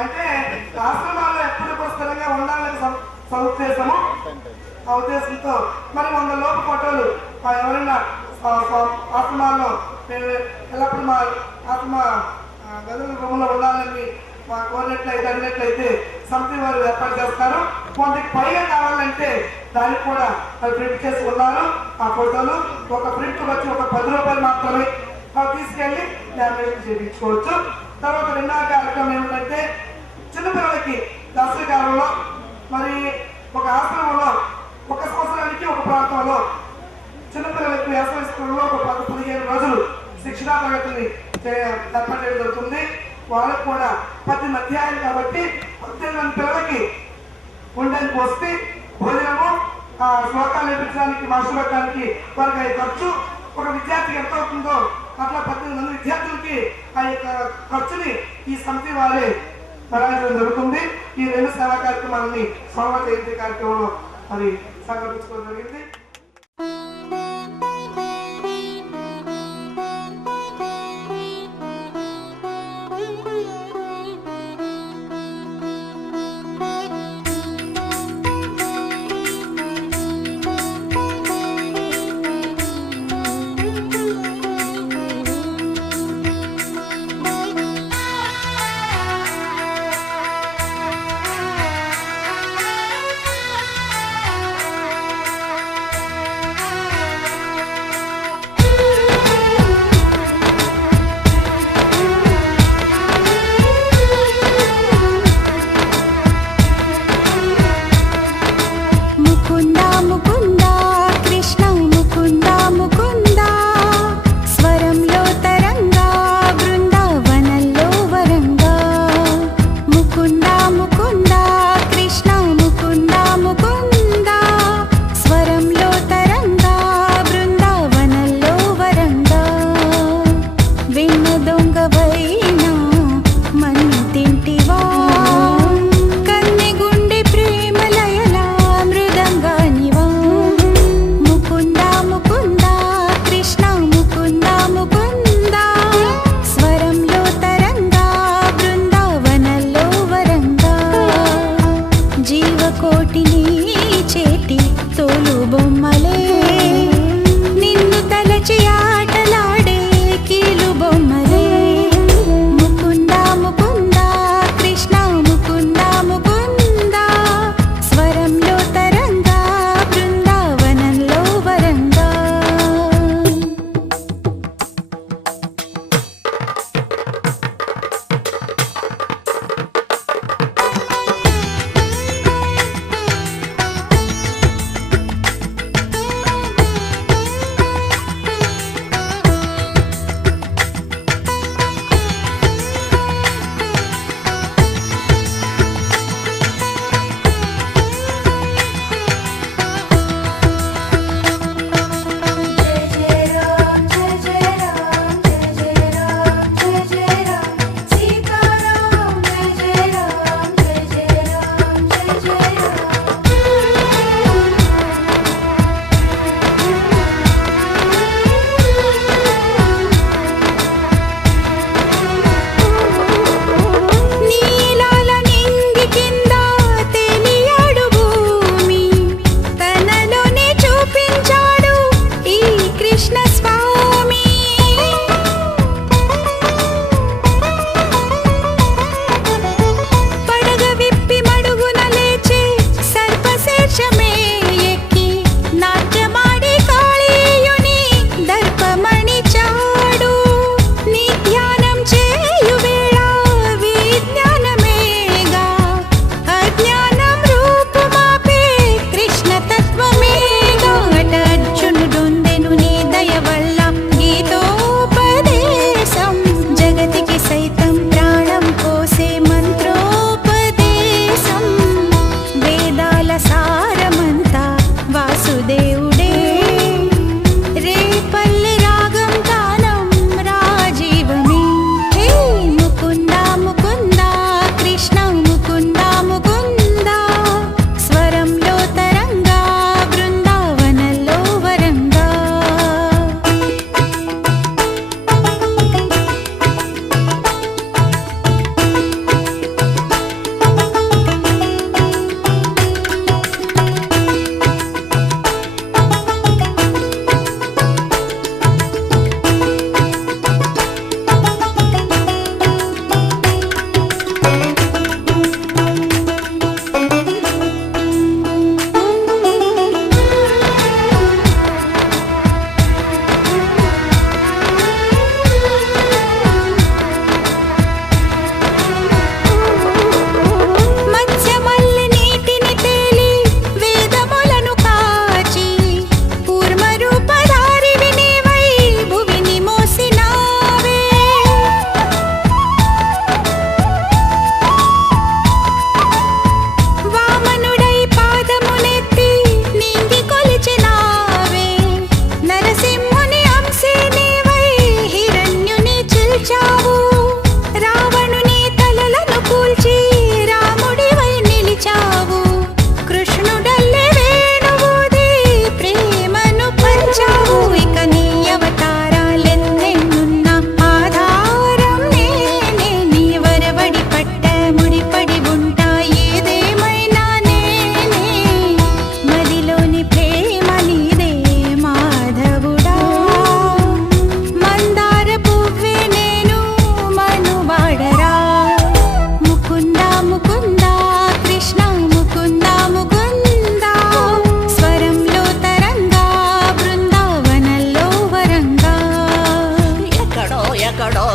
అంటే ఆశ్రమాల్లో ఎప్పటికీ స్థిరంగా ఉండాలని ఉద్దేశము. ఆ ఉద్దేశంతో మరి 100 లోపు ఫోటోలు ఎవరైనా ఆశ్రమాల్లో ఎల్లప్పుడు మా ఆత్మ గదుల రూపంలో ఉండాలని మా కోరినట్లయితే అడిగినట్లయితే సమితి వారు ఏర్పాటు చేస్తారు. 100కి పైగా కావాలంటే దానికి కూడా అది ప్రింట్ చేసి ఉన్నారు. ఆ ఫోటోలు ఒక ప్రింట్ వచ్చి ఒక 10 రూపాయలు మాత్రమే తీసుకెళ్ళి లామినేషన్ చేయించుకోవచ్చు. తర్వాత రెండవ కార్యక్రమం ఏమిటంటే చిన్నపిల్లలకి దసరా కాలంలో మరి ఒక ఆశ్రమంలో 1 సంవత్సరానికి ఒక ప్రాంతంలో చిన్నపిల్లలకి వేసవి స్కూల్లో ఒక 10-15 రోజులు శిక్షణా తరగతిని ఏర్పాటు చేయడం జరుగుతుంది. వాళ్ళకు కూడా 18 అధ్యాయులు కాబట్టి 18 మంది పిల్లలకి ఉండడానికి వస్తే భోజనము శ్లోకాలు నేర్పించడానికి మాస్టర్ పెట్టడానికి వారికి అయ్యే ఖర్చు ఒక విద్యార్థికి ఎంత అవుతుందో అట్లా 18 మంది విద్యార్థులకి ఆ యొక్క ఖర్చుని ఈ సమితి వారే భరించడం జరుగుతుంది. ఈ 2 సేవా కార్యక్రమాలని సోమవారం జయంతి కార్యక్రమంలో మరి సంకల్పించుకోవడం జరిగింది. నిన్ను తలచి ఆటలాడే కీలు బొమ్మలే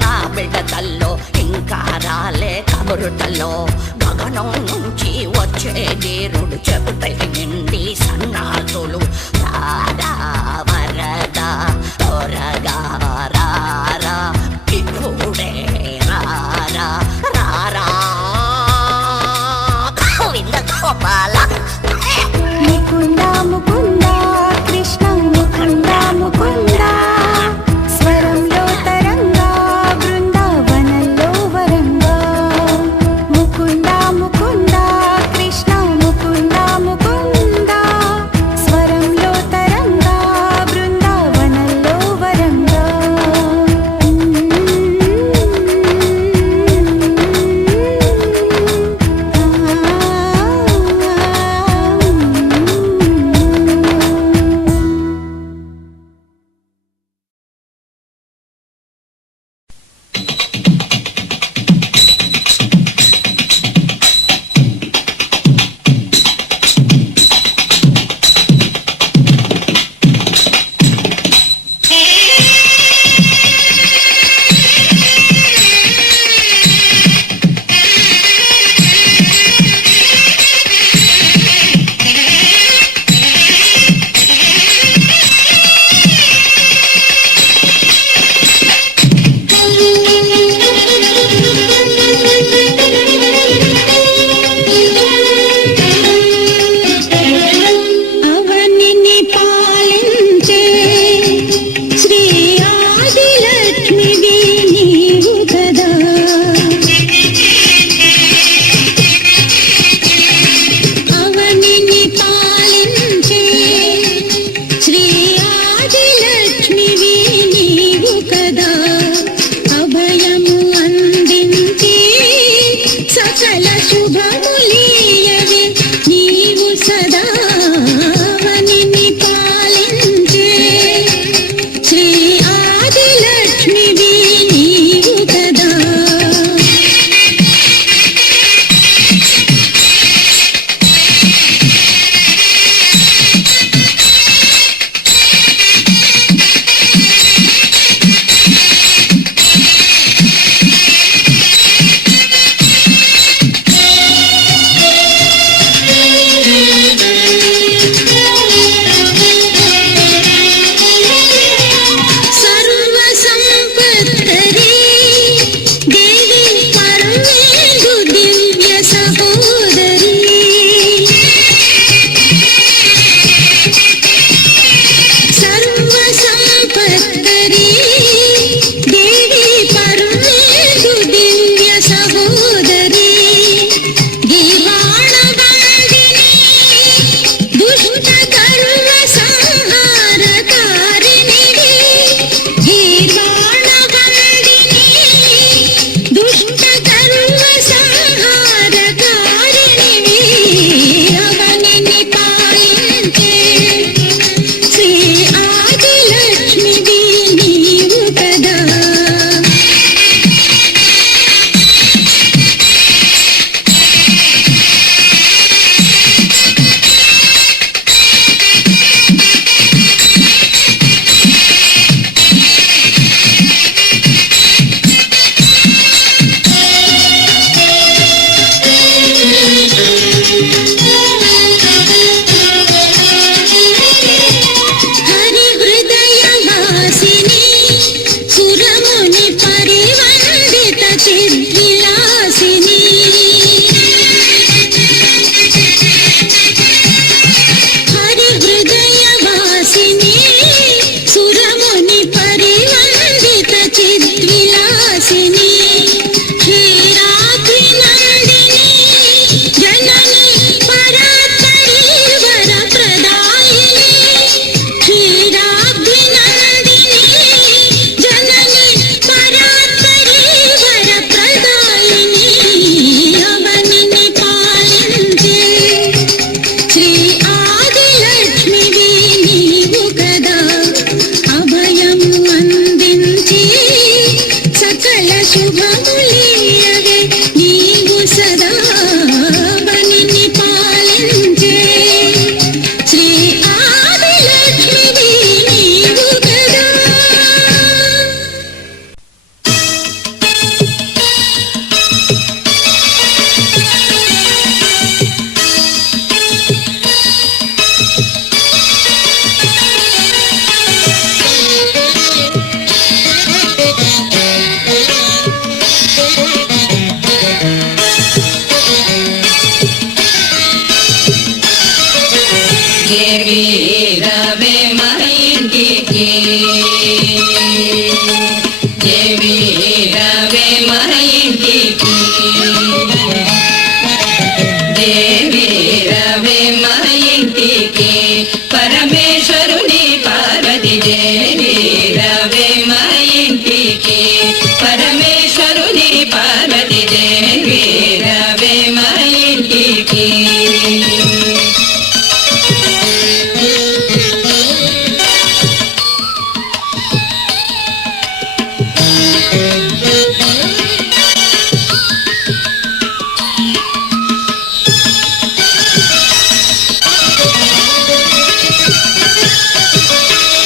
నా బిడ్డతల్లో ఇంకా రాలే కబురుటల్లో గగనం నుంచి వచ్చే నీరుడు చెబుతే నిండి సన్నాసులు రారా వరదా త్వరగా రారా ఇప్పుడే రారా రారా గోవింద గోపాల ముకుంద ముకుంద కృష్ణ ముకుంద ముకుంద స్వరంలో తరంగా బృందావనంలో వరంగా ముకుంద ముకుంద కృష్ణ ముకుంద ముకుంద స్వరంలో తరంగా బృందావనంలో వరంగా అవనిని పాలించే శ్రీ ఆదిలక్ష్మివి నీవు కదా అవనిని పాలించే శ్రీ ఆదిలక్ష్మివి నీవు కదా అభయము అందించి సకల శుభములీయవే నీవు సదా అవనిని పాలించే శ్రీ ఆదిలక్ష్మివి నీవు కదా సర్వ సంపత్కరీ దేవి పరమేందు దివ్య సహోదరి సర్వ సంపత్కరీ దేవి పరమేందు దివ్య సహోదరి దివాణవాదిని దుష్ట కర్మ సంహారకారిణివి దివాణవాదిని దుష్ట కర్మ సంహారకారిణివి అవనిని పాలించే శ్రీ ఆదిలక్ష్మివి నీవు కదా హరి హృదయ వాసిని సురముని పరివందిత చిద్విలాసిని హరి హృదయ వాసిని సురముని పరివందిత చిద్విలాసిని క్షీరాద్రి నందిని జనని పరాత్పరి వర ప్రదాయిని క్షీరాబ్ది నందిని జనని పరాత్పరి వర ప్రదాయిని అవనిని పాలించే శ్రీ ఆదిలక్ష్మివి నీవు కదా అభయము అందించి సకల శుభములీయవే నీవు సదా అవనిని పాలించే శ్రీ ఆదిలక్ష్మివి నీవు కదా రవే మా ఇంటికి దేవి రవే మా ఇంటికి పరమేశ్వరుని పార్వతి దేవి రవే మా ఇంటికి పరమేశ్వరుని పార్వతి దేవి రవే మా ఇంటికి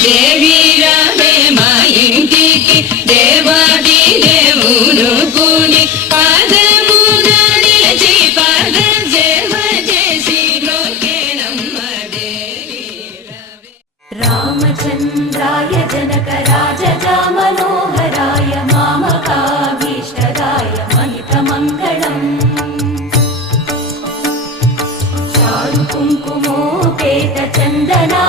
దేవి రవే మా ఇంటికి దేవాది దేవుడు కూడి పాదమున నిలిచి పాద సేవ చేసి లోకేనమ్మ దేవి రవే రామచంద్రాయ జనకరాజగా మనోహరాయ మామకాభీష్టదాయ మహితమంగళం చారు కుంకుమోపేత చందనానుచర్చితాయ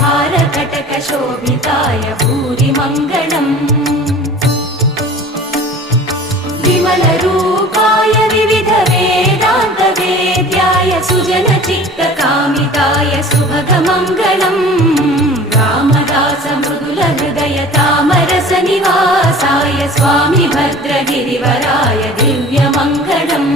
హారకటక శోభితాయ భూరి మంగళం విమల రూపాయ వివిధ వేదాంత వేద్యాయ సుజన చిత్త కామితాయ సుభగ మంగళం రామదాస మృదుల హృదయ తామరస నివాసాయ స్వామి భద్రగిరివరాయ దివ్య మంగళం